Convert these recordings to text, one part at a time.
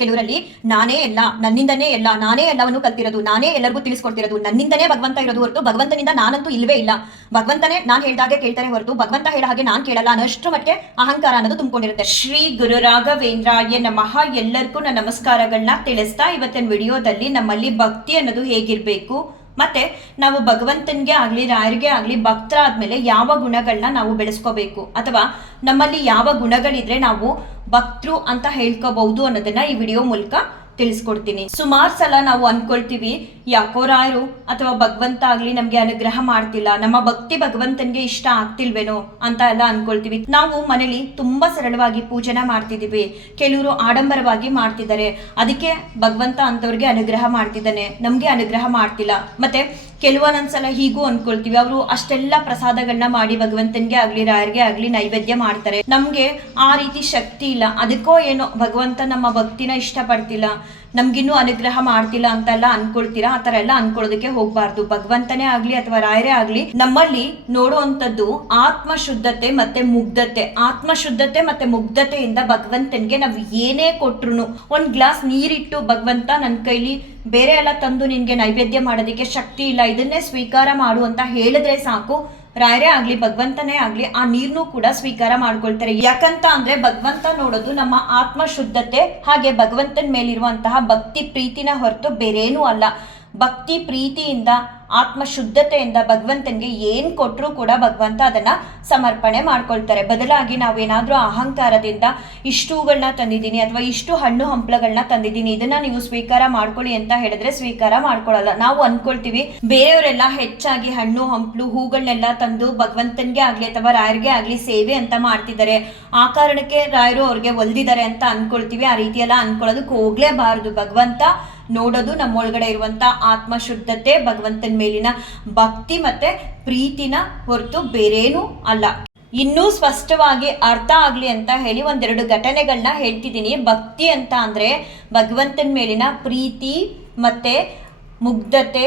ಕೆಲವರಲ್ಲಿ ನಾನೇ ಎಲ್ಲ, ನನ್ನಿಂದನೇ ಎಲ್ಲ, ನಾನೇ ಎಲ್ಲವನ್ನು ಕಲ್ತಿರೋದು, ನಾನೇ ಎಲ್ಲರಿಗೂ ತಿಳಿಸ್ಕೊಡ್ತಿರೋದು, ನನ್ನಿಂದನೇ ಭಗವಂತ ಇರೋದು ಹೊರತು ಭಗವಂತನಿಂದ ನಾನಂತೂ ಇಲ್ವೇ ಇಲ್ಲ, ಭಗವಂತನೇ ನಾನು ಹೇಳ್ದಾಗೆ ಕೇಳ್ತಾರೆ ಹೊರತು ಭಗವಂತ ಹೇಳ ಹಾಗೆ ನಾನು ಕೇಳಲ್ಲ ಅನ್ನೋಷ್ಟು ಮಟ್ಟಿಗೆ ಅಹಂಕಾರ ಅನ್ನೋದು ತುಂಬಿಕೊಂಡಿರುತ್ತೆ. ಶ್ರೀ ಗುರು ರಾಘವೇಂದ್ರಾಯ ನಮಃ. ಎಲ್ಲರಿಗೂ ನನ್ನ ನಮಸ್ಕಾರಗಳನ್ನ ತಿಳಿಸ್ತಾ ಇವತ್ತಿನ ವಿಡಿಯೋದಲ್ಲಿ ನಮ್ಮಲ್ಲಿ ಭಕ್ತಿ ಅನ್ನೋದು ಹೇಗಿರ್ಬೇಕು, ಮತ್ತೆ ನಾವು ಭಗವಂತನಿಗೆ ಆಗಲಿ ರಾಯರಿಗೆ ಆಗಲಿ ಭಕ್ತರಾದ್ಮೇಲೆ ಯಾವ ಗುಣಗಳನ್ನ ನಾವು ಬೆಳೆಸ್ಕೋಬೇಕು, ಅಥವಾ ನಮ್ಮಲ್ಲಿ ಯಾವ ಗುಣಗಳಿದ್ರೆ ನಾವು ಭಕ್ತರು ಅಂತ ಹೇಳ್ಕೋಬಹುದು ಅನ್ನೋದನ್ನ ಈ ವಿಡಿಯೋ ಮೂಲಕ ತಿಳಿಸ್ಕೊಡ್ತೀನಿ. ಸುಮಾರು ಸಲ ನಾವು ಅನ್ಕೊಳ್ತೀವಿ, ಯಾಕೋ ರಾಯರು ಅಥವಾ ಭಗವಂತ ಆಗ್ಲಿ ನಮ್ಗೆ ಅನುಗ್ರಹ ಮಾಡ್ತಿಲ್ಲ, ನಮ್ಮ ಭಕ್ತಿ ಭಗವಂತನ್ಗೆ ಇಷ್ಟ ಆಗ್ತಿಲ್ವೇನೋ ಅಂತ ಎಲ್ಲ ಅನ್ಕೊಳ್ತೀವಿ. ನಾವು ಮನೇಲಿ ತುಂಬಾ ಸರಳವಾಗಿ ಪೂಜೆನ ಮಾಡ್ತಿದೀವಿ, ಕೆಲವರು ಆಡಂಬರವಾಗಿ ಮಾಡ್ತಿದ್ದಾರೆ, ಅದಕ್ಕೆ ಭಗವಂತ ಅಂತವ್ರಿಗೆ ಅನುಗ್ರಹ ಮಾಡ್ತಿದ್ದಾನೆ, ನಮ್ಗೆ ಅನುಗ್ರಹ ಮಾಡ್ತಿಲ್ಲ. ಮತ್ತೆ ಕೆಲವೊಂದೊಂದ್ಸಲ ಹೀಗೂ ಅನ್ಕೊಳ್ತೀವಿ, ಅವರು ಅಷ್ಟೆಲ್ಲ ಪ್ರಸಾದಗಳನ್ನ ಮಾಡಿ ಭಗವಂತನ್ಗೆ ಆಗ್ಲಿ ರಾಯರಿಗೆ ಆಗ್ಲಿ ನೈವೇದ್ಯ ಮಾಡ್ತಾರೆ, ನಮ್ಗೆ ಆ ರೀತಿ ಶಕ್ತಿ ಇಲ್ಲ, ಅದಕ್ಕೋ ಏನೋ ಭಗವಂತ ನಮ್ಮ ಭಕ್ತಿನ ಇಷ್ಟಪಡ್ತಿಲ್ಲ, ನಮ್ಗಿನ್ನೂ ಅನುಗ್ರಹ ಮಾಡ್ತಿಲ್ಲ ಅಂತೆಲ್ಲ ಅನ್ಕೊಳ್ತೀರಾ. ಆ ತರ ಎಲ್ಲ ಅನ್ಕೊಳ್ಳೋದಕ್ಕೆ ಹೋಗ್ಬಾರ್ದು. ಭಗವಂತನೇ ಆಗ್ಲಿ ಅಥವಾ ರಾಯರೇ ಆಗ್ಲಿ ನಮ್ಮಲ್ಲಿ ನೋಡುವಂಥದ್ದು ಆತ್ಮ ಶುದ್ಧತೆ ಮತ್ತೆ ಮುಗ್ಧತೆ. ಆತ್ಮ ಶುದ್ಧತೆ ಮತ್ತೆ ಮುಗ್ಧತೆಯಿಂದ ಭಗವಂತನ್ಗೆ ನಾವು ಏನೇ ಕೊಟ್ರು, ಒಂದ್ ಗ್ಲಾಸ್ ನೀರಿಟ್ಟು ಭಗವಂತ ನನ್ನ ಕೈಲಿ ಬೇರೆ ಎಲ್ಲ ತಂದು ನಿನ್ಗೆ ನೈವೇದ್ಯ ಮಾಡೋದಕ್ಕೆ ಶಕ್ತಿ ಇಲ್ಲ, ಇದನ್ನೇ ಸ್ವೀಕಾರ ಮಾಡು ಅಂತ ಹೇಳಿದ್ರೆ ಸಾಕು, ರಾಯರೇ ಆಗ್ಲಿ ಭಗವಂತನೇ ಆಗ್ಲಿ ಆ ನೀರ್ನು ಕೂಡ ಸ್ವೀಕಾರ ಮಾಡ್ಕೊಳ್ತಾರೆ. ಯಾಕಂತ ಅಂದ್ರೆ ಭಗವಂತ ನೋಡೋದು ನಮ್ಮ ಆತ್ಮ ಶುದ್ಧತೆ ಹಾಗೆ ಭಗವಂತನ ಮೇಲಿರುವಂತಹ ಭಕ್ತಿ ಪ್ರೀತಿನ ಹೊರತು ಬೇರೇನೂ ಅಲ್ಲ. ಭಕ್ತಿ ಪ್ರೀತಿಯಿಂದ ಆತ್ಮ ಶುದ್ಧತೆಯಿಂದ ಭಗವಂತನ್ಗೆ ಏನ್ ಕೊಟ್ಟರು ಕೂಡ ಭಗವಂತ ಅದನ್ನ ಸಮರ್ಪಣೆ ಮಾಡ್ಕೊಳ್ತಾರೆ. ಬದಲಾಗಿ ನಾವೇನಾದ್ರೂ ಅಹಂಕಾರದಿಂದ ಇಷ್ಟು ಹೂಗಳನ್ನ ತಂದಿದ್ದೀನಿ ಅಥವಾ ಇಷ್ಟು ಹಣ್ಣು ಹಂಪಲಗಳನ್ನ ತಂದಿದ್ದೀನಿ, ಇದನ್ನ ನೀವು ಸ್ವೀಕಾರ ಮಾಡ್ಕೊಳ್ಳಿ ಅಂತ ಹೇಳಿದ್ರೆ ಸ್ವೀಕಾರ ಮಾಡ್ಕೊಳ್ಳಲ್ಲ. ನಾವು ಅನ್ಕೊಳ್ತೀವಿ ಬೇರೆಯವರೆಲ್ಲ ಹೆಚ್ಚಾಗಿ ಹಣ್ಣು ಹಂಪಲು ಹೂಗಳನ್ನೆಲ್ಲ ತಂದು ಭಗವಂತನ್ಗೆ ಆಗ್ಲಿ ಅಥವಾ ರಾಯರಿಗೆ ಆಗ್ಲಿ ಸೇವೆ ಅಂತ ಮಾಡ್ತಿದ್ದಾರೆ, ಆ ಕಾರಣಕ್ಕೆ ರಾಯರು ಅವ್ರಿಗೆ ಒಲ್ದಿದ್ದಾರೆ ಅಂತ ಅನ್ಕೊಳ್ತೀವಿ. ಆ ರೀತಿ ಎಲ್ಲ ಅನ್ಕೊಳ್ಳೋದಕ್ಕೆ ಹೋಗ್ಲೇಬಾರದು. ಭಗವಂತ ನೋಡೋದು ನಮ್ಮೊಳಗಡೆ ಇರುವಂತ ಆತ್ಮ ಶುದ್ಧತೆ, ಭಗವಂತನ ಮೇಲಿನ ಭಕ್ತಿ ಮತ್ತೆ ಪ್ರೀತಿನ ಹೊರತು ಬೇರೇನೂ ಅಲ್ಲ. ಇನ್ನೂ ಸ್ಪಷ್ಟವಾಗಿ ಅರ್ಥ ಆಗ್ಲಿ ಅಂತ ಹೇಳಿ ಒಂದೆರಡು ಘಟನೆಗಳನ್ನ ಹೇಳ್ತಿದ್ದೀನಿ. ಭಕ್ತಿ ಅಂತ ಅಂದ್ರೆ ಭಗವಂತನ ಮೇಲಿನ ಪ್ರೀತಿ ಮತ್ತೆ ಮುಗ್ಧತೆ,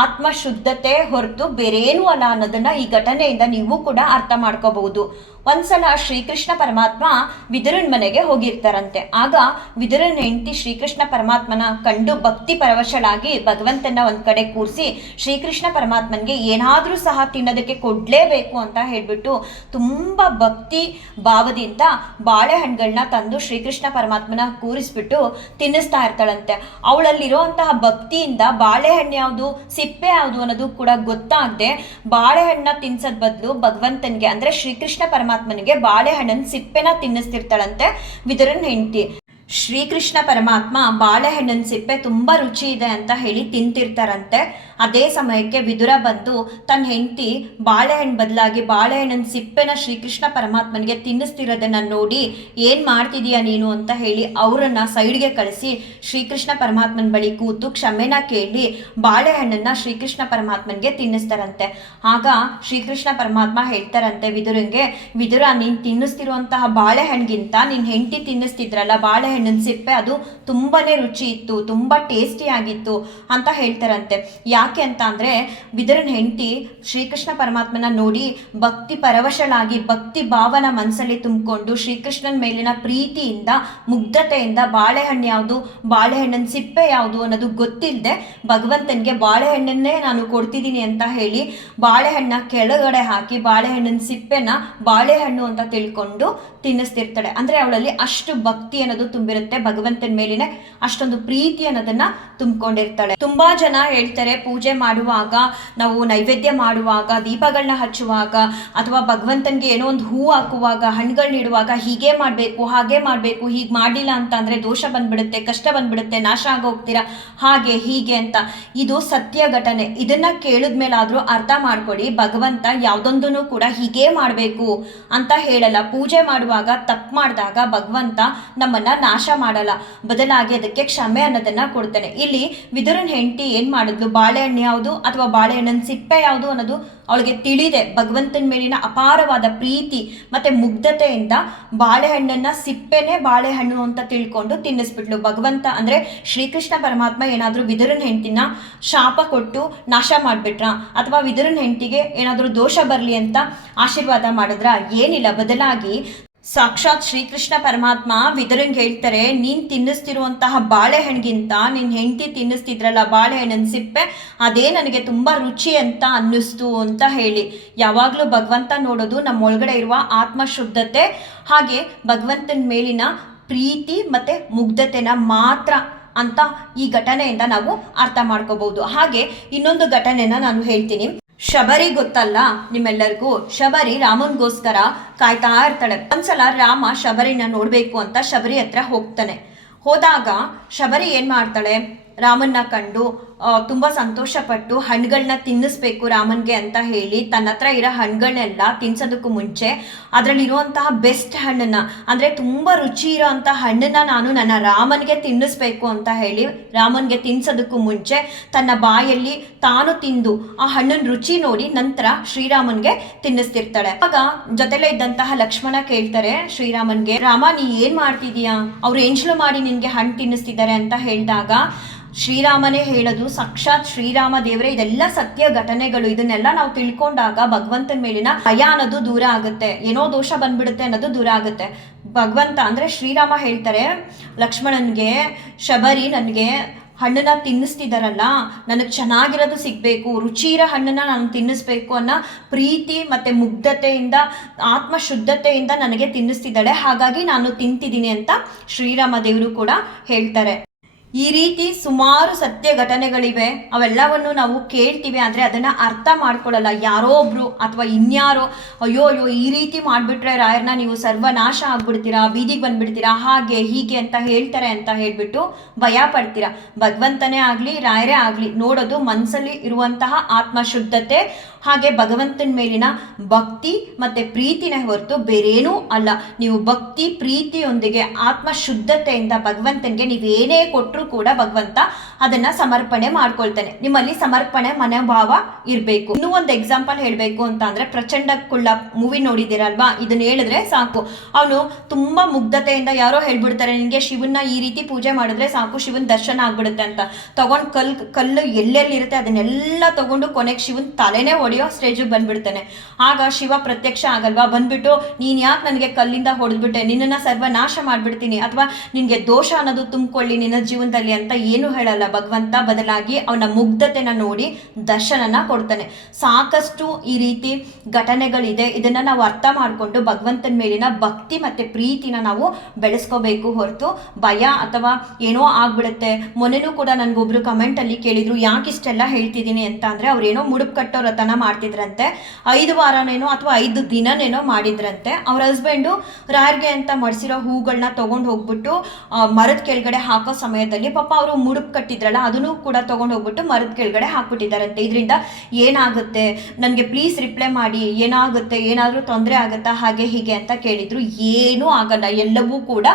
ಆತ್ಮ ಶುದ್ಧತೆ ಹೊರತು ಬೇರೇನೂ ಅಲ್ಲ ಅನ್ನೋದನ್ನ ಈ ಘಟನೆಯಿಂದ ನೀವು ಕೂಡ ಅರ್ಥ ಮಾಡ್ಕೋಬಹುದು. ಒಂದ್ಸಲ ಶ್ರೀಕೃಷ್ಣ ಪರಮಾತ್ಮ ವಿದುರನ್ ಮನೆಗೆ ಹೋಗಿರ್ತಾರಂತೆ. ಆಗ ವಿದುರನ್ ಹೆಂಡತಿ ಶ್ರೀಕೃಷ್ಣ ಪರಮಾತ್ಮನ ಕಂಡು ಭಕ್ತಿ ಪರವಶಳಾಗಿ ಭಗವಂತನ ಒಂದ್ ಕಡೆ ಕೂರಿಸಿ ಶ್ರೀಕೃಷ್ಣ ಪರಮಾತ್ಮನ್ಗೆ ಏನಾದ್ರೂ ಸಹ ತಿನ್ನೋದಕ್ಕೆ ಕೊಡ್ಲೇಬೇಕು ಅಂತ ಹೇಳ್ಬಿಟ್ಟು ತುಂಬಾ ಭಕ್ತಿ ಭಾವದಿಂದ ಬಾಳೆಹಣ್ಣುಗಳನ್ನ ತಂದು ಶ್ರೀಕೃಷ್ಣ ಪರಮಾತ್ಮನ ಕೂರಿಸ್ಬಿಟ್ಟು ತಿನ್ನಿಸ್ತಾ ಇರ್ತಾಳಂತೆ. ಅವಳಲ್ಲಿರುವಂತಹ ಭಕ್ತಿಯಿಂದ ಬಾಳೆಹಣ್ಣು ಯಾವುದು ಸಿಪ್ಪೆ ಯಾವುದು ಅನ್ನೋದು ಕೂಡ ಗೊತ್ತಾಗದೆ ಬಾಳೆಹಣ್ಣ ತಿನ್ಸದ್ ಬದಲು ಭಗವಂತನ್ಗೆ ಅಂದ್ರೆ ಶ್ರೀಕೃಷ್ಣ ಪರಮಾತ್ಮನಿಗೆ ಬಾಳೆಹಣ್ಣನ್ ಸಿಪ್ಪೆನ ತಿನ್ನಿಸ್ತಿರ್ತಾಳಂತೆ ವಿದುರನ್ ಹೆಂಡತಿ. ಶ್ರೀಕೃಷ್ಣ ಪರಮಾತ್ಮ ಬಾಳೆಹಣ್ಣಿನ ಸಿಪ್ಪೆ ತುಂಬಾ ರುಚಿ ಇದೆ ಅಂತ ಹೇಳಿ ತಿಂತಿರ್ತಾರಂತೆ. ಅದೇ ಸಮಯಕ್ಕೆ ವಿದುರ ಬಂದು ತನ್ನ ಹೆಂಡತಿ ಬಾಳೆಹಣ್ಣು ಬದಲಾಗಿ ಬಾಳೆಹಣ್ಣಿನ ಸಿಪ್ಪೆನ ಶ್ರೀಕೃಷ್ಣ ಪರಮಾತ್ಮನಿಗೆ ತಿನ್ನಿಸ್ತಿರೋದನ್ನ ನೋಡಿ ಏನ್ ಮಾಡ್ತಿದೀಯ ನೀನು ಅಂತ ಹೇಳಿ ಅವರನ್ನ ಸೈಡ್ಗೆ ಕಳಿಸಿ ಶ್ರೀಕೃಷ್ಣ ಪರಮಾತ್ಮನ ಬಳಿ ಕೂತು ಕ್ಷಮೆನ ಕೇಳಿ ಬಾಳೆಹಣ್ಣನ್ನ ಶ್ರೀಕೃಷ್ಣ ಪರಮಾತ್ಮನ್ಗೆ ತಿನ್ನಿಸ್ತಾರಂತೆ. ಆಗ ಶ್ರೀಕೃಷ್ಣ ಪರಮಾತ್ಮ ಹೇಳ್ತಾರಂತೆ ವಿದುರಂಗೆ, ವಿದುರ ನೀನ್ ತಿನ್ನಿಸ್ತಿರುವಂತಹ ಬಾಳೆಹಣ್ಣಿಗಿಂತ ನಿನ್ ಹೆಂಡತಿ ತಿನ್ನಿಸ್ತಿದ್ರಲ್ಲ ಬಾಳೆಹಣ್ಣು ಸಿಪ್ಪೆ ಅದು ತುಂಬಾನೇ ರುಚಿ ಇತ್ತು, ತುಂಬಾ ಟೇಸ್ಟಿ ಆಗಿತ್ತು ಅಂತ ಹೇಳ್ತಾರಂತೆ. ಯಾಕೆ ಅಂತ ಅಂದ್ರೆ ವಿದುರನ್ ಹೆಂಡತಿ ಶ್ರೀಕೃಷ್ಣ ಪರಮಾತ್ಮನ ನೋಡಿ ಭಕ್ತಿ ಪರವಶಳಾಗಿ ಭಕ್ತಿ ಭಾವನ ಮನಸ್ಸಲ್ಲಿ ತುಂಬಿಕೊಂಡು ಶ್ರೀಕೃಷ್ಣನ ಮೇಲಿನ ಪ್ರೀತಿಯಿಂದ ಮುಗ್ಧತೆಯಿಂದ ಬಾಳೆಹಣ್ಣು ಯಾವುದು ಬಾಳೆಹಣ್ಣಿನ ಸಿಪ್ಪೆ ಯಾವುದು ಅನ್ನೋದು ಗೊತ್ತಿಲ್ಲದೆ ಭಗವಂತನ್ಗೆ ಬಾಳೆಹಣ್ಣನ್ನೇ ನಾನು ಕೊಡ್ತಿದ್ದೀನಿ ಅಂತ ಹೇಳಿ ಬಾಳೆಹಣ್ಣ ಕೆಳಗಡೆ ಹಾಕಿ ಬಾಳೆಹಣ್ಣಿನ ಸಿಪ್ಪೆನ ಬಾಳೆಹಣ್ಣು ಅಂತ ತಿಳ್ಕೊಂಡು ತಿನ್ನಿಸ್ತಿರ್ತಾಳೆ. ಅಂದ್ರೆ ಅವಳಲ್ಲಿ ಅಷ್ಟು ಭಕ್ತಿ ಅನ್ನೋದು ತುಂಬಿರುತ್ತೆ, ಭಗವಂತನ ಮೇಲಿನ ಅಷ್ಟೊಂದು ಪ್ರೀತಿ ಅನ್ನೋದನ್ನ ತುಂಬಿಕೊಂಡಿರ್ತಾಳೆ. ತುಂಬಾ ಜನ ಹೇಳ್ತಾರೆ ಪೂಜೆ ಮಾಡುವಾಗ, ನಾವು ನೈವೇದ್ಯ ಮಾಡುವಾಗ, ದೀಪಗಳನ್ನ ಹಚ್ಚುವಾಗ ಅಥವಾ ಭಗವಂತನ್ಗೆ ಏನೋ ಒಂದು ಹೂ ಹಾಕುವಾಗ, ಹಣ್ಣುಗಳನ್ನ ಇಡುವಾಗ ಹೀಗೆ ಮಾಡ್ಬೇಕು ಹಾಗೆ ಮಾಡ್ಬೇಕು, ಹೀಗೆ ಮಾಡಲಿಲ್ಲ ಅಂತ ಅಂದ್ರೆ ದೋಷ ಬಂದ್ಬಿಡುತ್ತೆ, ಕಷ್ಟ ಬಂದ್ಬಿಡುತ್ತೆ, ನಾಶ ಆಗೋಗ್ತೀರಾ, ಹಾಗೆ ಹೀಗೆ ಅಂತ. ಇದು ಸತ್ಯ ಘಟನೆ. ಇದನ್ನ ಕೇಳಿದ್ಮೇಲಾದ್ರೂ ಅರ್ಥ ಮಾಡ್ಕೊಳ್ಳಿ, ಭಗವಂತ ಯಾವ್ದೊಂದನ್ನು ಕೂಡ ಹೀಗೆ ಮಾಡ್ಬೇಕು ಅಂತ ಹೇಳಲ್ಲ. ಪೂಜೆ ಮಾಡುವಾಗ ತಪ್ಪು ಮಾಡಿದಾಗ ಭಗವಂತ ನಮ್ಮನ್ನ ನಾಶ ಮಾಡಲ್ಲ, ಬದಲಾಗಿ ಅದಕ್ಕೆ ಕ್ಷಮೆ ಅನ್ನೋದನ್ನ ಕೊಡ್ತಾನೆ. ಇಲ್ಲಿ ವಿದುರನ್ ಹೆಂಡತಿ ಏನ್ ಮಾಡಿದ್ಲು, ಬಾಳೆಹಣ್ಣು ಯಾವುದು ಅಥವಾ ಬಾಳೆಹಣ್ಣಿನ ಸಿಪ್ಪೆ ಯಾವುದು ಅನ್ನೋದು ಅವಳಿಗೆ ತಿಳಿದೆ. ಭಗವಂತನ ಮೇಲಿನ ಅಪಾರವಾದ ಪ್ರೀತಿ ಮತ್ತೆ ಮುಗ್ಧತೆಯಿಂದ ಬಾಳೆಹಣ್ಣನ್ನ ಸಿಪ್ಪೆನೆ ಬಾಳೆಹಣ್ಣು ಅಂತ ತಿಳ್ಕೊಂಡು ತಿನ್ನಿಸ್ಬಿಟ್ಲು. ಭಗವಂತ ಅಂದ್ರೆ ಶ್ರೀಕೃಷ್ಣ ಪರಮಾತ್ಮ ಏನಾದ್ರೂ ವಿದುರನ್ ಹೆಂಡತಿನ ಶಾಪ ಕೊಟ್ಟು ನಾಶ ಮಾಡ್ಬಿಟ್ರ ಅಥವಾ ವಿದುರನ್ ಹೆಂಡತಿಗೆ ಏನಾದ್ರೂ ದೋಷ ಬರ್ಲಿ ಅಂತ ಆಶೀರ್ವಾದ ಮಾಡಿದ್ರ? ಏನಿಲ್ಲ. ಬದಲಾಗಿ ಸಾಕ್ಷಾತ್ ಶ್ರೀಕೃಷ್ಣ ಪರಮಾತ್ಮ ವಿದುರಂಗೆ ಹೇಳ್ತಾರೆ, ನೀನು ತಿನ್ನಿಸ್ತಿರುವಂತಹ ಬಾಳೆಹಣ್ಣಿಗಿಂತ ನಿನ್ನ ಹೆಂಡತಿ ತಿನ್ನಿಸ್ತಿದ್ರಲ್ಲ ಬಾಳೆಹಣ್ಣಿನ ಸಿಪ್ಪೆ, ಅದೇ ನನಗೆ ತುಂಬ ರುಚಿ ಅಂತ ಅನ್ನಿಸ್ತು ಅಂತ ಹೇಳಿ. ಯಾವಾಗಲೂ ಭಗವಂತ ನೋಡೋದು ನಮ್ಮ ಒಳಗಡೆ ಇರುವ ಆತ್ಮಶುದ್ಧತೆ ಹಾಗೆ ಭಗವಂತನ ಮೇಲಿನ ಪ್ರೀತಿ ಮತ್ತು ಮುಗ್ಧತೆನ ಮಾತ್ರ ಅಂತ ಈ ಘಟನೆಯಿಂದ ನಾವು ಅರ್ಥ ಮಾಡ್ಕೋಬಹುದು. ಹಾಗೆ ಇನ್ನೊಂದು ಘಟನೆನ ನಾನು ಹೇಳ್ತೀನಿ. ಶಬರಿ ಗೊತ್ತಲ್ಲ ನಿಮ್ಮೆಲ್ಲರಿಗೂ. ಶಬರಿ ರಾಮನ್ಗೋಸ್ಕರ ಕಾಯ್ತಾ ಇರ್ತಾಳೆ. ಒಂದ್ಸಲ ರಾಮ ಶಬರಿನ ನೋಡಬೇಕು ಅಂತ ಶಬರಿ ಹತ್ರ ಹೋಗ್ತಾನೆ. ಹೋದಾಗ ಶಬರಿ ಏನು ಮಾಡ್ತಾಳೆ, ರಾಮನ್ನ ಕಂಡು ತುಂಬ ಸಂತೋಷಪಟ್ಟು ಹಣ್ಣುಗಳನ್ನ ತಿನ್ನಿಸ್ಬೇಕು ರಾಮನ್ಗೆ ಅಂತ ಹೇಳಿ ತನ್ನ ಹತ್ರ ಇರೋ ಹಣ್ಣುಗಳನ್ನೆಲ್ಲ ತಿನ್ಸೋದಕ್ಕೂ ಮುಂಚೆ ಅದರಲ್ಲಿರುವಂತಹ ಬೆಸ್ಟ್ ಹಣ್ಣನ್ನು, ಅಂದರೆ ತುಂಬ ರುಚಿ ಇರೋವಂಥ ಹಣ್ಣನ್ನು ನಾನು ನನ್ನ ರಾಮನ್ಗೆ ತಿನ್ನಿಸ್ಬೇಕು ಅಂತ ಹೇಳಿ ರಾಮನ್ಗೆ ತಿನ್ಸೋದಕ್ಕೂ ಮುಂಚೆ ತನ್ನ ಬಾಯಲ್ಲಿ ತಾನು ತಿಂದು ಆ ಹಣ್ಣಿನ ರುಚಿ ನೋಡಿ ನಂತರ ಶ್ರೀರಾಮನ್ಗೆ ತಿನ್ನಿಸ್ತಿರ್ತಾಳೆ. ಆಗ ಜೊತೆಲೇ ಇದ್ದಂತಹ ಲಕ್ಷ್ಮಣ ಕೇಳ್ತಾರೆ ಶ್ರೀರಾಮನ್ಗೆ, ರಾಮ ನೀ ಏನು ಮಾಡ್ತಿದೀಯಾ, ಅವ್ರು ಎಂಜಲು ಮಾಡಿ ನಿನಗೆ ಹಣ್ಣು ತಿನ್ನಿಸ್ತಿದ್ದಾರೆ ಅಂತ ಹೇಳಿದಾಗ ಶ್ರೀರಾಮನೇ ಹೇಳೋದು, ಸಾಕ್ಷಾತ್ ಶ್ರೀರಾಮ ದೇವರೇ ಇದೆಲ್ಲ ಸತ್ಯ ಘಟನೆಗಳು. ಇದನ್ನೆಲ್ಲ ನಾವು ತಿಳ್ಕೊಂಡಾಗ ಭಗವಂತನ ಮೇಲಿನ ಭಯ ಅನ್ನೋದು ದೂರ ಆಗುತ್ತೆ, ಏನೋ ದೋಷ ಬಂದ್ಬಿಡುತ್ತೆ ಅನ್ನೋದು ದೂರ ಆಗುತ್ತೆ. ಭಗವಂತ ಅಂದರೆ ಶ್ರೀರಾಮ ಹೇಳ್ತಾರೆ ಲಕ್ಷ್ಮಣನ್ಗೆ, ಶಬರಿ ನನಗೆ ಹಣ್ಣನ್ನ ತಿನ್ನಿಸ್ತಿದ್ದಾರಲ್ಲ, ನನಗೆ ಚೆನ್ನಾಗಿರೋದು ಸಿಗಬೇಕು, ರುಚಿ ಇರೋ ಹಣ್ಣನ್ನು ನಾನು ತಿನ್ನಿಸ್ಬೇಕು ಅನ್ನೋ ಪ್ರೀತಿ ಮತ್ತು ಮುಗ್ಧತೆಯಿಂದ ಆತ್ಮಶುದ್ಧತೆಯಿಂದ ನನಗೆ ತಿನ್ನಿಸ್ತಿದ್ದಾಳೆ, ಹಾಗಾಗಿ ನಾನು ತಿಂತಿದ್ದೀನಿ ಅಂತ ಶ್ರೀರಾಮ ದೇವರು ಕೂಡ ಹೇಳ್ತಾರೆ. ಈ ರೀತಿ ಸುಮಾರು ಸತ್ಯ ಘಟನೆಗಳಿವೆ. ಅವೆಲ್ಲವನ್ನು ನಾವು ಕೇಳ್ತೀವಿ, ಆದರೆ ಅದನ್ನು ಅರ್ಥ ಮಾಡ್ಕೊಳ್ಳಲ್ಲ. ಯಾರೋ ಒಬ್ರು ಅಥವಾ ಇನ್ಯಾರೋ ಅಯ್ಯೋ ಈ ರೀತಿ ಮಾಡಿಬಿಟ್ರೆ ರಾಯರ್ನ ನೀವು ಸರ್ವನಾಶ ಆಗ್ಬಿಡ್ತೀರಾ, ಬೀದಿಗೆ ಬಂದ್ಬಿಡ್ತೀರಾ, ಹಾಗೆ ಹೀಗೆ ಅಂತ ಹೇಳ್ತಾರೆ ಅಂತ ಹೇಳಿಬಿಟ್ಟು ಭಯ ಪಡ್ತೀರಾ. ಭಗವಂತನೇ ಆಗಲಿ ರಾಯರೇ ಆಗಲಿ ನೋಡೋದು ಮನಸ್ಸಲ್ಲಿ ಇರುವಂತಹ ಆತ್ಮಶುದ್ಧತೆ ಹಾಗೆ ಭಗವಂತನ ಮೇಲಿನ ಭಕ್ತಿ ಮತ್ತು ಪ್ರೀತಿನೇ ಹೊರತು ಬೇರೇನೂ ಅಲ್ಲ. ನೀವು ಭಕ್ತಿ ಪ್ರೀತಿಯೊಂದಿಗೆ ಆತ್ಮಶುದ್ಧತೆಯಿಂದ ಭಗವಂತನಿಗೆ ನೀವೇನೇ ಕೊಟ್ಟರು ಕೂಡ ಭಗವಂತ ಅದನ್ನು ಸಮರ್ಪಣೆ ಮಾಡ್ಕೊಳ್ತಾನೆ. ನಿಮ್ಮಲ್ಲಿ ಸಮರ್ಪಣೆ ಮನೋಭಾವ ಇರಬೇಕು. ಇನ್ನೂ ಒಂದು ಎಕ್ಸಾಂಪಲ್ ಹೇಳಬೇಕು ಅಂತ ಅಂದರೆ, ಪ್ರಚಂಡ ಕುಳ್ಳ ಮೂವಿ ನೋಡಿದ್ದೀರಲ್ವಾ, ಇದನ್ನ ಹೇಳಿದ್ರೆ ಸಾಕು, ಅವನು ತುಂಬ ಮುಗ್ಧತೆಯಿಂದ ಯಾರೋ ಹೇಳ್ಬಿಡ್ತಾರೆ ನಿನಗೆ ಶಿವನ್ನ ಈ ರೀತಿ ಪೂಜೆ ಮಾಡಿದ್ರೆ ಸಾಕು ಶಿವನ ದರ್ಶನ ಆಗ್ಬಿಡುತ್ತೆ ಅಂತ ತಗೊಂಡು ಕಲ್ಲು ಎಲ್ಲೆಲ್ಲಿರುತ್ತೆ ಅದನ್ನೆಲ್ಲ ತಗೊಂಡು ಕೊನೆಗೆ ಶಿವನ್ ತಲೆನೇ ಹೊಡೆಯೋ ಸ್ಟೇಜಿಗೆ ಬಂದ್ಬಿಡ್ತಾನೆ. ಆಗ ಶಿವ ಪ್ರತ್ಯಕ್ಷ ಆಗಲ್ವಾ, ಬಂದ್ಬಿಟ್ಟು ನೀನು ಯಾಕೆ ನನಗೆ ಕಲ್ಲಿಂದ ಹೊಡೆದ್ಬಿಟ್ಟೆ, ನಿನ್ನನ್ನು ಸರ್ವನಾಶ ಮಾಡಿಬಿಡ್ತೀನಿ ಅಥವಾ ನಿನಗೆ ದೋಷ ಅನ್ನೋದು ತುಂಬಿಕೊಳ್ಳಿ ನಿನ್ನ ಜೀವನದಲ್ಲಿ ಅಂತ ಏನು ಹೇಳಲ್ಲ ಭಗವಂತ. ಬದಲಾಗಿ ಅವನ ಮುಗ್ಧತೆನ ನೋಡಿ ದರ್ಶನನ ಕೊಡ್ತಾನೆ. ಸಾಕಷ್ಟು ಈ ರೀತಿ ಘಟನೆಗಳಿದೆ. ಇದನ್ನು ನಾವು ಅರ್ಥ ಮಾಡಿಕೊಂಡು ಭಗವಂತನ ಮೇಲಿನ ಭಕ್ತಿ ಮತ್ತು ಪ್ರೀತಿನ ನಾವು ಬೆಳೆಸ್ಕೋಬೇಕು ಹೊರತು ಭಯ ಅಥವಾ ಏನೋ ಆಗ್ಬಿಡುತ್ತೆ. ಮೊನ್ನೆನೂ ಕೂಡ ನನಗೊಬ್ರು ಕಮೆಂಟಲ್ಲಿ ಕೇಳಿದ್ರು ಯಾಕೆ ಇಷ್ಟೆಲ್ಲ ಹೇಳ್ತಿದ್ದೀನಿ ಅಂತ ಅಂದರೆ, ಅವ್ರೇನೋ ಮುಡುಪು ಕಟ್ಟೋ ರಥನ ಮಾಡ್ತಿದ್ರಂತೆ, 5 ವಾರನೇನೋ ಅಥವಾ 5 ದಿನನೇನೋ ಮಾಡಿದ್ರಂತೆ. ಅವ್ರ ಹಸ್ಬೆಂಡು ರಾಯರ್ಗೆ ಅಂತ ಮಡಿಸಿರೋ ಹೂಗಳನ್ನ ತೊಗೊಂಡು ಹೋಗ್ಬಿಟ್ಟು ಮರದ ಕೆಳಗಡೆ ಹಾಕೋ ಸಮಯದಲ್ಲಿ ಪಾಪ ಅವರು ಮುಡುಪು ಕಟ್ಟಿದ್ರಲ್ಲ ಅದನ್ನು ಕೂಡ ತೊಗೊಂಡು ಹೋಗ್ಬಿಟ್ಟು ಮರದ ಕೆಳಗಡೆ ಹಾಕ್ಬಿಟ್ಟಿದ್ದಾರಂತೆ. ಇದರಿಂದ ಏನಾಗುತ್ತೆ ನನಗೆ ಪ್ಲೀಸ್ ರಿಪ್ಲೈ ಮಾಡಿ, ಏನಾಗುತ್ತೆ, ಏನಾದರೂ ತೊಂದರೆ ಆಗುತ್ತಾ ಹಾಗೆ ಹೀಗೆ ಅಂತ ಕೇಳಿದ್ರು. ಏನೂ ಆಗಲ್ಲ, ಎಲ್ಲವೂ ಕೂಡ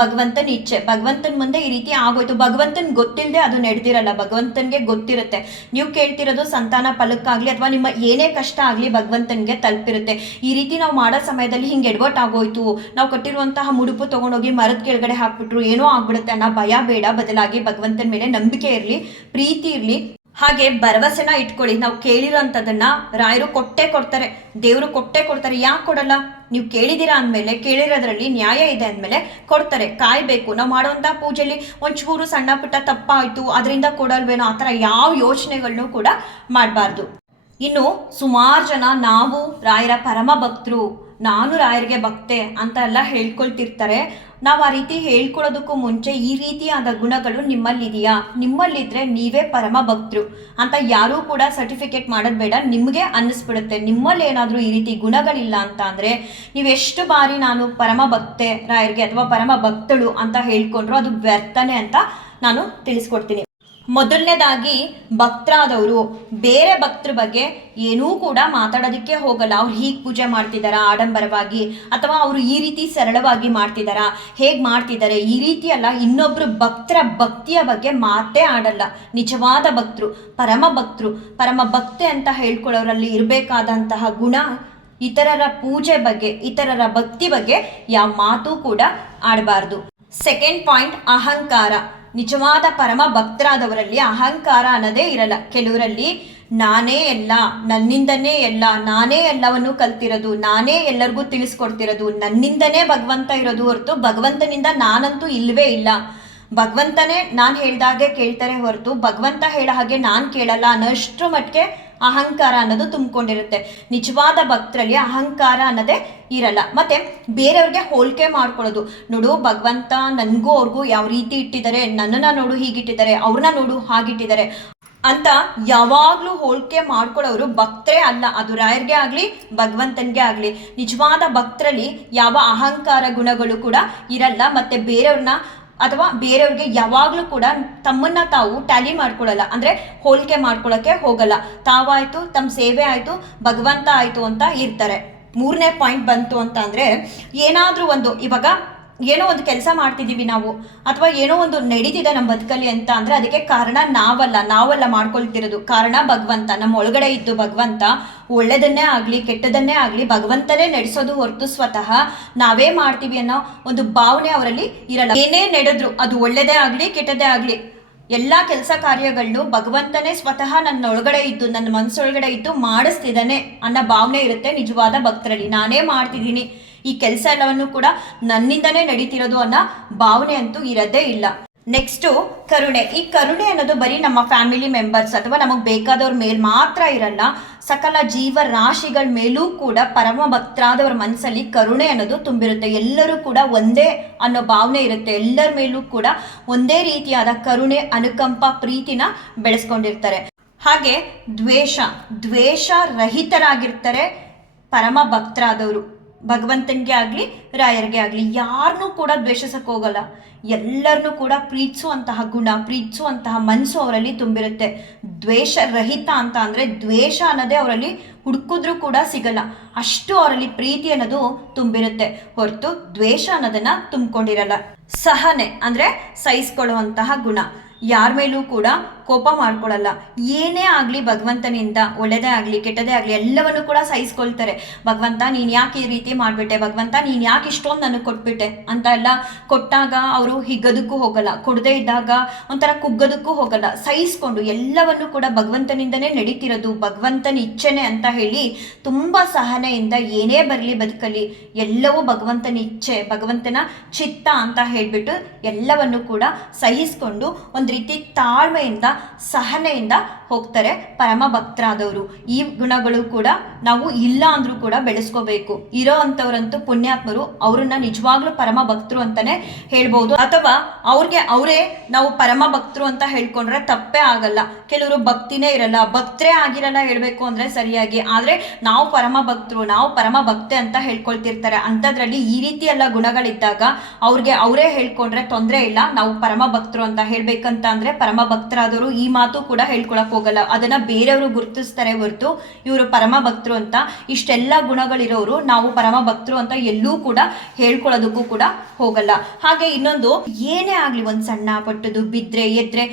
ಭಗವಂತನ ಇಚ್ಛೆ. ಭಗವಂತನ ಮುಂದೆ ಈ ರೀತಿ ಆಗೋಯ್ತು. ಭಗವಂತನ ಗೊತ್ತಿಲ್ಲದೆ ಅದು ನಡೆದಿರಲ್ಲ, ಭಗವಂತನಿಗೆ ಗೊತ್ತಿರುತ್ತೆ. ನೀವು ಕೇಳ್ತಿರೋದು ಸಂತಾನ ಫಲಕ್ಕಾಗಲಿ ಅಥವಾ ನಿಮ್ಮ ಏನೇ ಕಷ್ಟ ಆಗಲಿ ಭಗವಂತನಿಗೆ ತಲುಪಿರುತ್ತೆ. ಈ ರೀತಿ ನಾವು ಮಾಡೋ ಸಮಯದಲ್ಲಿ ಹಿಂಗೆ ಎಡವಟ್ಟಾಗೋಯ್ತು, ನಾವು ಕಟ್ಟಿರುವಂತಹ ಮುಡುಪು ತೊಗೊಂಡೋಗಿ ಮರದ ಕೆಳಗಡೆ ಹಾಕ್ಬಿಟ್ರು ಏನೋ ಆಗ್ಬಿಡುತ್ತೆ ಅನ್ನೋ ಭಯ ಬೇಡ. ಬದಲಾಗಿ ಭಗವಂತನ ಮೇಲೆ ನಂಬಿಕೆ ಇರಲಿ, ಪ್ರೀತಿ ಇರಲಿ, ಹಾಗೆ ಭರವಸೆನ ಇಟ್ಕೊಳ್ಳಿ. ನಾವು ಕೇಳಿರೋಂಥದ್ದನ್ನು ರಾಯರು ಕೊಟ್ಟೇ ಕೊಡ್ತಾರೆ, ದೇವರು ಕೊಟ್ಟೇ ಕೊಡ್ತಾರೆ. ಯಾಕೆ ಕೊಡಲ್ಲ? ನೀವು ಕೇಳಿದ್ದೀರಾ ಅಂದಮೇಲೆ, ಕೇಳಿರೋದ್ರಲ್ಲಿ ನ್ಯಾಯ ಇದೆ ಅಂದಮೇಲೆ ಕೊಡ್ತಾರೆ. ಕಾಯಬೇಕು. ನಾವು ಮಾಡುವಂಥ ಪೂಜೆಯಲ್ಲಿ ಒಂಚೂರು ಸಣ್ಣ ಪುಟ್ಟ ತಪ್ಪಾಯಿತು ಅದರಿಂದ ಕೊಡಲ್ವೇನೋ ಆ ಥರ ಯಾವ ಯೋಚನೆಗಳನ್ನೂ ಕೂಡ ಮಾಡಬಾರ್ದು. ಇನ್ನು ಸುಮಾರು ಜನ ನಾವು ರಾಯರ ಪರಮ ಭಕ್ತರು, ನಾನು ರಾಯರಿಗೆ ಭಕ್ತೆ ಅಂತ ಎಲ್ಲ ಹೇಳ್ಕೊಳ್ತಿರ್ತಾರೆ. ನಾವು ಆ ರೀತಿ ಹೇಳ್ಕೊಳ್ಳೋದಕ್ಕೂ ಮುಂಚೆ ಈ ರೀತಿಯಾದ ಗುಣಗಳು ನಿಮ್ಮಲ್ಲಿದೆಯಾ, ನಿಮ್ಮಲ್ಲಿದ್ದರೆ ನೀವೇ ಪರಮ ಭಕ್ತರು ಅಂತ ಯಾರೂ ಕೂಡ ಸರ್ಟಿಫಿಕೇಟ್ ಮಾಡೋದು ಬೇಡ. ನಿಮಗೆ ಅನ್ನಿಸ್ಬಿಡುತ್ತೆ ನಿಮ್ಮಲ್ಲಿ ಏನಾದರೂ ಈ ರೀತಿ ಗುಣಗಳಿಲ್ಲ ಅಂತ ಅಂದರೆ, ನೀವೆಷ್ಟು ಬಾರಿ ನಾನು ಪರಮ ಭಕ್ತೆ ರಾಯರಿಗೆ ಅಥವಾ ಪರಮ ಭಕ್ತಳು ಅಂತ ಹೇಳ್ಕೊಂಡ್ರು ಅದು ವ್ಯರ್ಥನೆ ಅಂತ ನಾನು ತಿಳಿಸ್ಕೊಡ್ತೀನಿ. ಮೊದಲನೇದಾಗಿ ಭಕ್ತರಾದವರು ಬೇರೆ ಭಕ್ತರ ಬಗ್ಗೆ ಏನೂ ಕೂಡ ಮಾತಾಡೋದಕ್ಕೆ ಹೋಗಲ್ಲ. ಅವ್ರು ಹೀಗೆ ಪೂಜೆ ಮಾಡ್ತಿದ್ದಾರಾ ಆಡಂಬರವಾಗಿ, ಅಥವಾ ಅವರು ಈ ರೀತಿ ಸರಳವಾಗಿ ಮಾಡ್ತಿದ್ದಾರಾ, ಹೇಗೆ ಮಾಡ್ತಿದ್ದಾರೆ, ಈ ರೀತಿ ಅಲ್ಲ. ಇನ್ನೊಬ್ಬರು ಭಕ್ತರ ಭಕ್ತಿಯ ಬಗ್ಗೆ ಮಾತೇ ಆಡಲ್ಲ. ನಿಜವಾದ ಭಕ್ತರು, ಪರಮ ಭಕ್ತೆ ಅಂತ ಹೇಳ್ಕೊಳ್ಳೋರಲ್ಲಿ ಇರಬೇಕಾದಂತಹ ಗುಣ, ಇತರರ ಪೂಜೆ ಬಗ್ಗೆ, ಇತರರ ಭಕ್ತಿ ಬಗ್ಗೆ ಯಾವ ಮಾತು ಕೂಡ ಆಡಬಾರ್ದು. ಸೆಕೆಂಡ್ ಪಾಯಿಂಟ್, ಅಹಂಕಾರ. ನಿಜವಾದ ಪರಮ ಭಕ್ತರಾದವರಲ್ಲಿ ಅಹಂಕಾರ ಅನ್ನೋದೇ ಇರಲ್ಲ. ಕೆಲವರಲ್ಲಿ ನಾನೇ ಎಲ್ಲ, ನನ್ನಿಂದನೇ ಎಲ್ಲ, ನಾನೇ ಎಲ್ಲವನ್ನು ಕಲ್ತಿರೋದು, ನಾನೇ ಎಲ್ಲರಿಗೂ ತಿಳಿಸ್ಕೊಡ್ತಿರೋದು, ನನ್ನಿಂದನೇ ಭಗವಂತ ಇರೋದು ಹೊರತು ಭಗವಂತನಿಂದ ನಾನಂತೂ ಇಲ್ಲವೇ ಇಲ್ಲ. ಭಗವಂತನೇ ನಾನು ಹೇಳ್ದಾಗೆ ಕೇಳ್ತಾರೆ ಹೊರತು ಭಗವಂತ ಹೇಳೋ ಹಾಗೆ ನಾನು ಕೇಳಲ್ಲ ಅನ್ನೋಷ್ಟ್ರ ಮಟ್ಟಿಗೆ ಅಹಂಕಾರ ಅನ್ನೋದು ತುಂಬಿಕೊಂಡಿರುತ್ತೆ. ನಿಜವಾದ ಭಕ್ತರಲ್ಲಿ ಅಹಂಕಾರ ಅನ್ನೋದೇ ಇರಲ್ಲ. ಮತ್ತೆ ಬೇರೆಯವ್ರಿಗೆ ಹೋಲಿಕೆ ಮಾಡ್ಕೊಳ್ಳೋದು, ನೋಡು ಭಗವಂತ ನನಗೂ ಅವ್ರಿಗೂ ಯಾವ ರೀತಿ ಇಟ್ಟಿದ್ದಾರೆ, ನನ್ನನ್ನು ನೋಡು ಹೀಗಿಟ್ಟಿದ್ದಾರೆ, ಅವ್ರನ್ನ ನೋಡು ಹಾಗಿಟ್ಟಿದ್ದಾರೆ ಅಂತ ಯಾವಾಗಲೂ ಹೋಲಿಕೆ ಮಾಡ್ಕೊಳ್ಳೋರು ಭಕ್ತರೇ ಅಲ್ಲ. ಅದು ರಾಯರ್ಗೆ ಆಗಲಿ ಭಗವಂತನಿಗೆ ಆಗಲಿ. ನಿಜವಾದ ಭಕ್ತರಲ್ಲಿ ಯಾವ ಅಹಂಕಾರ ಗುಣಗಳು ಕೂಡ ಇರಲ್ಲ. ಮತ್ತು ಬೇರೆಯವ್ರನ್ನ ಅಥವಾ ಬೇರೆಯವ್ರಿಗೆ ಯಾವಾಗಲೂ ಕೂಡ ತಮ್ಮನ್ನ ತಾವು ಟ್ಯಾಲಿ ಮಾಡ್ಕೊಳ್ಳಲ್ಲ, ಅಂದರೆ ಹೋಲಿಕೆ ಮಾಡ್ಕೊಳ್ಳೋಕ್ಕೆ ಹೋಗಲ್ಲ. ತಾವಾಯಿತು, ತಮ್ಮ ಸೇವೆ ಆಯಿತು, ಭಗವಂತ ಆಯಿತು ಅಂತ ಇರ್ತಾರೆ. ಮೂರನೇ ಪಾಯಿಂಟ್ ಬಂತು ಅಂತ ಅಂದರೆ, ಏನಾದರೂ ಒಂದು ಇವಾಗ ಏನೋ ಒಂದು ಕೆಲಸ ಮಾಡ್ತಿದ್ದೀವಿ ನಾವು, ಅಥವಾ ಏನೋ ಒಂದು ನಡೀತಿದೆ ನಮ್ಮ ಬದುಕಲ್ಲಿ ಅಂತ ಅಂದರೆ ಅದಕ್ಕೆ ಕಾರಣ ನಾವಲ್ಲ ಮಾಡ್ಕೊಳ್ತಿರೋದು, ಕಾರಣ ಭಗವಂತ. ನಮ್ಮ ಒಳಗಡೆ ಇದ್ದು ಭಗವಂತ ಒಳ್ಳೆಯದನ್ನೇ ಆಗಲಿ ಕೆಟ್ಟದನ್ನೇ ಆಗಲಿ ಭಗವಂತನೇ ನಡೆಸೋದು ಹೊರತು ಸ್ವತಃ ನಾವೇ ಮಾಡ್ತೀವಿ ಅನ್ನೋ ಒಂದು ಭಾವನೆ ಅವರಲ್ಲಿ ಇರಲ್ಲ. ಏನೇ ನಡೆದ್ರು ಅದು ಒಳ್ಳೆಯದೇ ಆಗಲಿ ಕೆಟ್ಟದೇ ಆಗಲಿ ಎಲ್ಲ ಕೆಲಸ ಕಾರ್ಯಗಳನ್ನು ಭಗವಂತನೇ ಸ್ವತಃ ನನ್ನ ಒಳಗಡೆ ಇದ್ದು, ನನ್ನ ಮನಸ್ಸೊಳಗಡೆ ಇದ್ದು ಮಾಡಿಸ್ತಿದ್ದಾನೆ ಅನ್ನೋ ಭಾವನೆ ಇರುತ್ತೆ ನಿಜವಾದ ಭಕ್ತರಲ್ಲಿ. ನಾನೇ ಮಾಡ್ತಿದ್ದೀನಿ, ಈ ಕೆಲಸ ಎಲ್ಲವನ್ನು ಕೂಡ ನನ್ನಿಂದನೇ ನಡೀತಿರೋದು ಅನ್ನೋ ಭಾವನೆ ಅಂತೂ ಇರೋದೇ ಇಲ್ಲ. ನೆಕ್ಸ್ಟು ಕರುಣೆ. ಈ ಕರುಣೆ ಅನ್ನೋದು ಬರೀ ನಮ್ಮ ಫ್ಯಾಮಿಲಿ ಮೆಂಬರ್ಸ್ ಅಥವಾ ನಮಗೆ ಬೇಕಾದವ್ರ ಮೇಲೆ ಮಾತ್ರ ಇರಲ್ಲ, ಸಕಲ ಜೀವರಾಶಿಗಳ ಮೇಲೂ ಕೂಡ ಪರಮ ಭಕ್ತರಾದವ್ರ ಮನಸ್ಸಲ್ಲಿ ಕರುಣೆ ಅನ್ನೋದು ತುಂಬಿರುತ್ತೆ. ಎಲ್ಲರೂ ಕೂಡ ಒಂದೇ ಅನ್ನೋ ಭಾವನೆ ಇರುತ್ತೆ. ಎಲ್ಲರ ಮೇಲೂ ಕೂಡ ಒಂದೇ ರೀತಿಯಾದ ಕರುಣೆ, ಅನುಕಂಪ, ಪ್ರೀತಿನ ಬೆಳೆಸ್ಕೊಂಡಿರ್ತಾರೆ. ಹಾಗೆ ದ್ವೇಷ ರಹಿತರಾಗಿರ್ತಾರೆ ಪರಮ ಭಕ್ತರಾದವರು. ಭಗವಂತನಿಗೆ ಆಗಲಿ ರಾಯರಿಗೆ ಆಗಲಿ ಯಾರನ್ನೂ ಕೂಡ ದ್ವೇಷಿಸಕ್ಕೆ ಹೋಗಲ್ಲ. ಎಲ್ಲರನ್ನೂ ಕೂಡ ಪ್ರೀತಿಸುವಂತಹ ಗುಣ, ಪ್ರೀತಿಸುವಂತಹ ಮನಸ್ಸು ಅವರಲ್ಲಿ ತುಂಬಿರುತ್ತೆ. ದ್ವೇಷ ರಹಿತ ಅಂತ ಅಂದರೆ ದ್ವೇಷ ಅನ್ನೋದೇ ಅವರಲ್ಲಿ ಹುಡುಕಿದ್ರೂ ಕೂಡ ಸಿಗಲ್ಲ, ಅಷ್ಟು ಅವರಲ್ಲಿ ಪ್ರೀತಿ ಅನ್ನೋದು ತುಂಬಿರುತ್ತೆ ಹೊರತು ದ್ವೇಷ ಅನ್ನೋದನ್ನು ತುಂಬಿಕೊಂಡಿರಲ್ಲ. ಸಹನೆ ಅಂದರೆ ಸಹಿಸ್ಕೊಳ್ಳುವಂತಹ ಗುಣ. ಯಾರ ಮೇಲೂ ಕೂಡ ಕೋಪ ಮಾಡ್ಕೊಳ್ಳಲ್ಲ. ಏನೇ ಆಗಲಿ ಭಗವಂತನಿಂದ ಒಳ್ಳೆಯದೇ ಆಗಲಿ ಕೆಟ್ಟದೇ ಆಗಲಿ ಎಲ್ಲವನ್ನು ಕೂಡ ಸಹಿಸ್ಕೊಳ್ತಾರೆ. ಭಗವಂತ ನೀನು ಯಾಕೆ ಈ ರೀತಿ ಮಾಡಿಬಿಟ್ಟೆ, ಭಗವಂತ ನೀನು ಯಾಕೆ ಇಷ್ಟೊಂದು ನನಗೆ ಕೊಟ್ಬಿಟ್ಟೆ ಅಂತ ಎಲ್ಲ ಕೊಟ್ಟಾಗ ಅವರು ಹಿಗ್ಗೋದಕ್ಕೂ ಹೋಗಲ್ಲ, ಕೊಡದೇ ಇದ್ದಾಗ ಒಂಥರ ಕುಗ್ಗೋದಕ್ಕೂ ಹೋಗಲ್ಲ. ಸಹಿಸ್ಕೊಂಡು ಎಲ್ಲವನ್ನು ಕೂಡ ಭಗವಂತನಿಂದನೇ ನಡೀತಿರೋದು, ಭಗವಂತನ ಇಚ್ಛೆನೆ ಅಂತ ಹೇಳಿ ತುಂಬ ಸಹನೆಯಿಂದ ಏನೇ ಬರಲಿ ಬದುಕಲ್ಲಿ ಎಲ್ಲವೂ ಭಗವಂತನ ಇಚ್ಛೆ, ಭಗವಂತನ ಚಿತ್ತ ಅಂತ ಹೇಳಿಬಿಟ್ಟು ಎಲ್ಲವನ್ನು ಕೂಡ ಸಹಿಸ್ಕೊಂಡು ಒಂದು ರೀತಿ ತಾಳ್ಮೆಯಿಂದ ಸಹನೆಯಿಂದ ಹೋಗ್ತಾರೆ ಪರಮ ಭಕ್ತರಾದವರು. ಈ ಗುಣಗಳು ಕೂಡ ನಾವು ಇಲ್ಲ ಅಂದ್ರೂ ಕೂಡ ಬೆಳೆಸ್ಕೋಬೇಕು. ಇರೋ ಅಂಥವ್ರಂತೂ ಪುಣ್ಯಾತ್ಮರು, ಅವ್ರನ್ನ ನಿಜವಾಗ್ಲೂ ಪರಮ ಭಕ್ತರು ಅಂತಾನೆ ಹೇಳ್ಬೋದು. ಅಥವಾ ಅವ್ರಿಗೆ ಅವರೇ ನಾವು ಪರಮ ಭಕ್ತರು ಅಂತ ಹೇಳ್ಕೊಂಡ್ರೆ ತಪ್ಪೇ ಆಗಲ್ಲ. ಕೆಲವರು ಭಕ್ತಿನೇ ಇರಲ್ಲ, ಭಕ್ತರೇ ಆಗಿರಲ್ಲ ಹೇಳ್ಬೇಕು ಅಂದ್ರೆ ಸರಿಯಾಗಿ. ಆದ್ರೆ ನಾವು ಪರಮ ಭಕ್ತೆ ಅಂತ ಹೇಳ್ಕೊಳ್ತಿರ್ತಾರೆ. ಅಂಥದ್ರಲ್ಲಿ ಈ ರೀತಿ ಎಲ್ಲ ಗುಣಗಳಿದ್ದಾಗ ಅವ್ರಿಗೆ ಅವರೇ ಹೇಳ್ಕೊಂಡ್ರೆ ತೊಂದರೆ ಇಲ್ಲ. ನಾವು ಪರಮ ಭಕ್ತರು ಅಂತ ಹೇಳ್ಬೇಕಂತ ಅಂದ್ರೆ ಪರಮ ಭಕ್ತರಾದವರು ಈ ಮಾತು ಕೂಡ ಹೇಳ್ಕೊಳಕ್ ಹೋಗಲ್ಲ. ಅದನ್ನ ಬೇರೆಯವರು ಗುರುತಿಸ್ತಾರೆ ಹೊರತು ಇವರು ಪರಮ ಭಕ್ತರು ಅಂತ, ಇಷ್ಟೆಲ್ಲ ಗುಣಗಳಿರೋರು ನಾವು ಪರಮ ಭಕ್ತರು ಅಂತ ಎಲ್ಲೂ ಕೂಡ ಹೇಳ್ಕೊಳ್ಳೋದಕ್ಕೂ ಕೂಡ ಹೋಗಲ್ಲ. ಹಾಗೆ ಇನ್ನೊಂದು, ಏನೇ ಆಗ್ಲಿ ಒಂದು ಸಣ್ಣ ಪಟ್ಟದು ಬಿದ್ರೆ ಎದ್ರೆ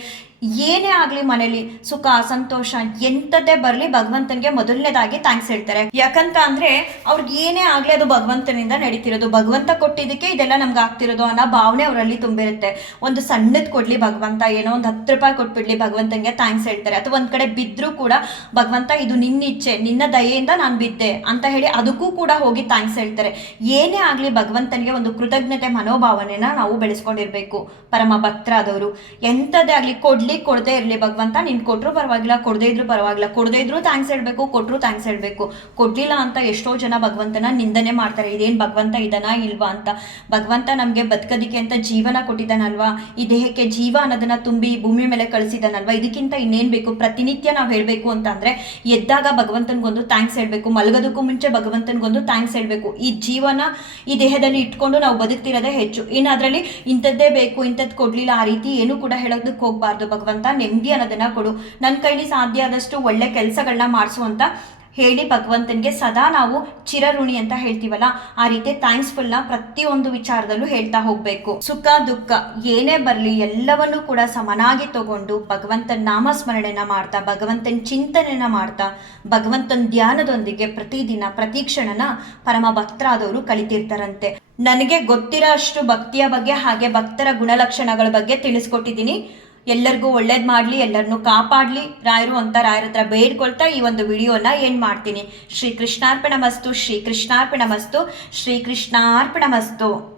ಏನೇ ಆಗಲಿ ಮನೇಲಿ ಸುಖ ಸಂತೋಷ ಎಂಥದ್ದೇ ಬರಲಿ ಭಗವಂತನಿಗೆ ಮೊದಲನೇದಾಗಿ ಥ್ಯಾಂಕ್ಸ್ ಹೇಳ್ತಾರೆ. ಯಾಕಂತ ಅಂದ್ರೆ ಅವ್ರಿಗೆ ಏನೇ ಆಗಲಿ ಅದು ಭಗವಂತನಿಂದ ನಡೀತಿರೋದು, ಭಗವಂತ ಕೊಟ್ಟಿದ್ದಕ್ಕೆ ಇದೆಲ್ಲ ನಮ್ಗೆ ಆಗ್ತಿರೋದು ಅನ್ನೋ ಭಾವನೆ ಅವರಲ್ಲಿ ತುಂಬಿರುತ್ತೆ. ಒಂದು ಸಣ್ಣದ್ ಕೊಡ್ಲಿ ಭಗವಂತ, ಏನೋ ಒಂದು 10 ರೂಪಾಯಿ ಕೊಟ್ಬಿಡ್ಲಿ ಭಗವಂತನಿಗೆ ಥ್ಯಾಂಕ್ಸ್ ಹೇಳ್ತಾರೆ. ಅಥವಾ ಒಂದ್ ಕಡೆ ಬಿದ್ದರೂ ಕೂಡ ಭಗವಂತ ಇದು ನಿನ್ನ ಇಚ್ಛೆ, ನಿನ್ನ ದಯೆಯಿಂದ ನಾನು ಬಿದ್ದೆ ಅಂತ ಹೇಳಿ ಅದಕ್ಕೂ ಕೂಡ ಹೋಗಿ ಥ್ಯಾಂಕ್ಸ್ ಹೇಳ್ತಾರೆ. ಏನೇ ಆಗಲಿ ಭಗವಂತನಿಗೆ ಒಂದು ಕೃತಜ್ಞತೆ ಮನೋಭಾವನೆನ ನಾವು ಬೆಳೆಸ್ಕೊಂಡಿರ್ಬೇಕು ಪರಮ ಭಕ್ತರಾದವರು. ಎಂಥದ್ದೇ ಆಗಲಿ ಕೊಡದೇ ಇರಲಿ ಭಗವಂತ, ನೀನು ಕೊಟ್ಟರು ಪರವಾಗಿಲ್ಲ, ಕೊಡದೇ ಇದ್ರು ಪರವಾಗಿಲ್ಲ, ಕೊಡದೇ ಇದ್ರು ಥ್ಯಾಂಕ್ಸ್ ಹೇಳ್ಬೇಕು, ಕೊಟ್ಟರು ಥ್ಯಾಂಕ್ಸ್ ಹೇಳ್ಬೇಕು. ಕೊಡ್ಲಿಲ್ಲ ಅಂತ ಎಷ್ಟೋ ಜನ ಭಗವಂತನ ನಿಂದನೆ ಮಾಡ್ತಾರೆ, ಇದೇನು ಭಗವಂತ ಇದನ್ನ ಇಲ್ವಾ ಅಂತ. ಭಗವಂತ ನಮಗೆ ಬದುಕೋದಿಕ್ಕೆ ಅಂತ ಜೀವನ ಕೊಟ್ಟಿದ್ದಾನಲ್ವಾ, ಈ ದೇಹಕ್ಕೆ ಜೀವ ಅನ್ನೋದನ್ನ ತುಂಬಿ ಭೂಮಿ ಮೇಲೆ ಕಳಿಸಿದಾನಲ್ವಾ, ಇದಕ್ಕಿಂತ ಇನ್ನೇನು ಬೇಕು. ಪ್ರತಿನಿತ್ಯ ನಾವು ಹೇಳಬೇಕು ಅಂತ ಅಂದ್ರೆ ಎದ್ದಾಗ ಭಗವಂತನಿಗೊಂದು ಥ್ಯಾಂಕ್ಸ್ ಹೇಳ್ಬೇಕು, ಮಲಗೋದಕ್ಕೂ ಮುಂಚೆ ಭಗವಂತನಿಗೊಂದು ಥ್ಯಾಂಕ್ಸ್ ಹೇಳ್ಬೇಕು. ಈ ಜೀವನ ಈ ದೇಹದಲ್ಲಿ ಇಟ್ಕೊಂಡು ನಾವು ಬದುಕ್ತಿರೋದೇ ಹೆಚ್ಚು. ಇನ್ನು ಅದರಲ್ಲಿ ಇಂಥದ್ದೇ ಬೇಕು ಇಂಥದ್ದು ಕೊಡ್ಲಿಲ್ಲ ಆ ರೀತಿ ಏನು ಕೂಡ ಹೇಳೋದಕ್ಕೆ ಹೋಗ್ಬಾರ್ದು. ಭಗವಂತ ನೆಮ್ಮದಿ ಅನ್ನೋದನ್ನ ಕೊಡು, ನನ್ನ ಕೈಲಿ ಸಾಧ್ಯ ಆದಷ್ಟು ಒಳ್ಳೆ ಕೆಲಸಗಳನ್ನ ಮಾಡಿಸುವಂತ ಹೇಳಿ ಭಗವಂತನಿಗೆ ಸದಾ ನಾವು ಚಿರಋಣಿ ಅಂತ ಹೇಳ್ತೀವಲ್ಲ, ಆ ರೀತಿ ಥ್ಯಾಂಕ್ಸ್ಫುಲ್ನ ಪ್ರತಿಯೊಂದು ವಿಚಾರದಲ್ಲೂ ಹೇಳ್ತಾ ಹೋಗ್ಬೇಕು. ಸುಖ ದುಃಖ ಏನೇ ಬರಲಿ ಎಲ್ಲವನ್ನೂ ಕೂಡ ಸಮನಾಗಿ ತಗೊಂಡು ಭಗವಂತನ ನಾಮಸ್ಮರಣೆನ ಮಾಡ್ತಾ, ಭಗವಂತನ ಚಿಂತನೆನ ಮಾಡ್ತಾ, ಭಗವಂತನ ಧ್ಯಾನದೊಂದಿಗೆ ಪ್ರತಿದಿನ ಪ್ರತಿ ಕ್ಷಣನ ಪರಮ ಭಕ್ತರಾದವರು ಕಲಿತಿರ್ತಾರಂತೆ. ನನಗೆ ಗೊತ್ತಿರೋ ಅಷ್ಟು ಭಕ್ತಿಯ ಬಗ್ಗೆ ಹಾಗೆ ಭಕ್ತರ ಗುಣಲಕ್ಷಣಗಳ ಬಗ್ಗೆ ತಿಳಿಸ್ಕೊಟ್ಟಿದ್ದೀನಿ. ಎಲ್ಲರಿಗೂ ಒಳ್ಳೇದು ಮಾಡಲಿ, ಎಲ್ಲರನ್ನೂ ಕಾಪಾಡಲಿ ರಾಯರು ಅಂತ ರಾಯರ ಹತ್ರ ಬೇಡ್ಕೊಳ್ತಾ ಈ ಒಂದು ವಿಡಿಯೋನ ಏನು ಮಾಡ್ತೀನಿ. ಶ್ರೀ ಕೃಷ್ಣಾರ್ಪಣ ಮಸ್ತು, ಶ್ರೀ ಕೃಷ್ಣಾರ್ಪಣ ಮಸ್ತು, ಶ್ರೀ ಕೃಷ್ಣಾರ್ಪಣ ಮಸ್ತು.